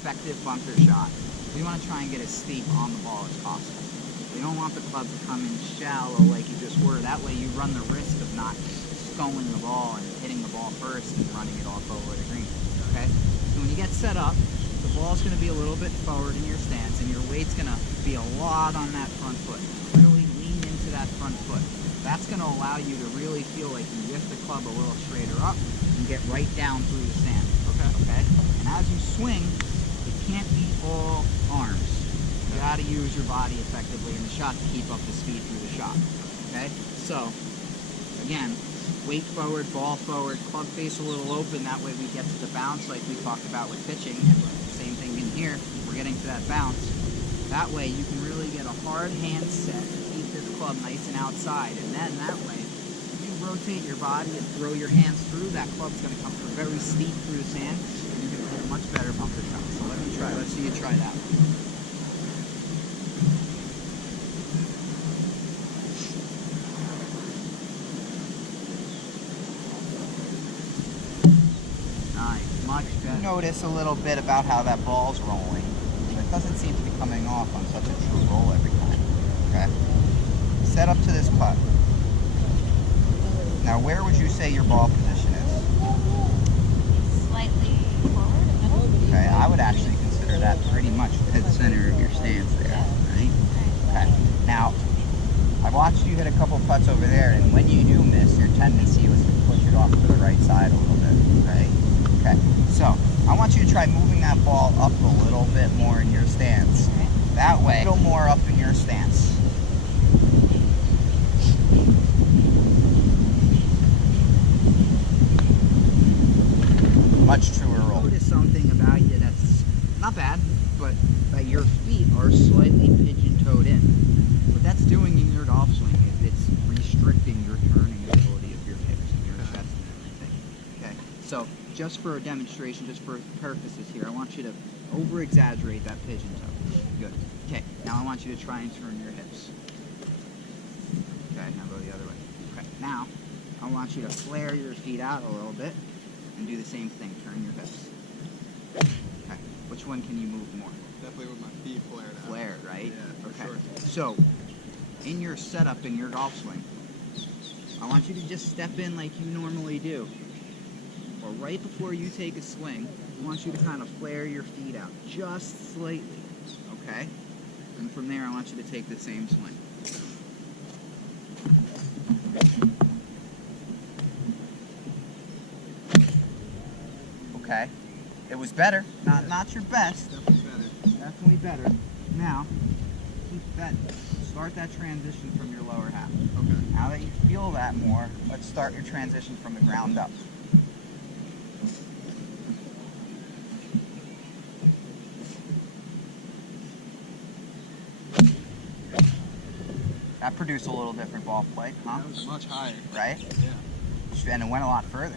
effective bunker shot, we want to try and get as steep on the ball as possible. We don't want the club to come in shallow like you just were. That way you run the risk of not sculling the ball and hitting the ball first and running it off over the green. Okay? So when you get set up, the ball's going to be a little bit forward in your stance, and your weight's going to be a lot on that front foot. Really lean into that front foot. That's going to allow you to really feel like you lift the club a little straighter up and get right down through the sand. Okay? And as you swing, it can't be all arms. You got to use your body effectively in the shot to keep up the speed through the shot. Okay? So, again, weight forward, ball forward, club face a little open. That way we get to the bounce like we talked about with pitching. And same thing in here. We're getting to that bounce. That way you can really get a hard hand set to keep this club nice and outside. And then that way, if you rotate your body and throw your hands through, that club's going to come very steep through the sand. And you're going to hit a much better bunker shot. So let me try. Let's see you try that one. Notice a little bit about how that ball's rolling. It doesn't seem to be coming off on such a true roll every time. Okay? Set up to this putt. Now, where would you say your ball position is? Slightly forward, middle. Okay, I would actually consider that pretty much dead center of your stance there, right? Okay. Now, I watched you hit a couple putts over there, and when you do miss, your tendency was to push it off to the right side a little bit, right? Okay, so I want you to try moving that ball up a little bit more in your stance. That way, a little more up in your stance. Much truer roll. Notice something about you that's not bad, but that your feet are slightly pigeon-toed in. What that's doing in your golf swing is it's restricting your turning ability of your hips and your chest and everything. Okay, so just for a demonstration, just for purposes here, I want you to over-exaggerate that pigeon toe. Good. Okay, now I want you to try and turn your hips. Okay, now go the other way. Okay, now I want you to flare your feet out a little bit and do the same thing, turn your hips. Okay, which one can you move more? Definitely with my feet flared out. Flared, right? Yeah, for okay. sure. So, in your setup, in your golf swing, I want you to just step in like you normally do. Or right before you take a swing, I want you to kind of flare your feet out, just slightly, okay? And from there, I want you to take the same swing. Okay, it was better, not your best. Definitely better. Definitely better. Now, start that transition from your lower half. Okay. Now that you feel that more, let's start your transition from the ground up. That produced a little different ball flight, huh? That was much higher. Right? Yeah. And it went a lot further.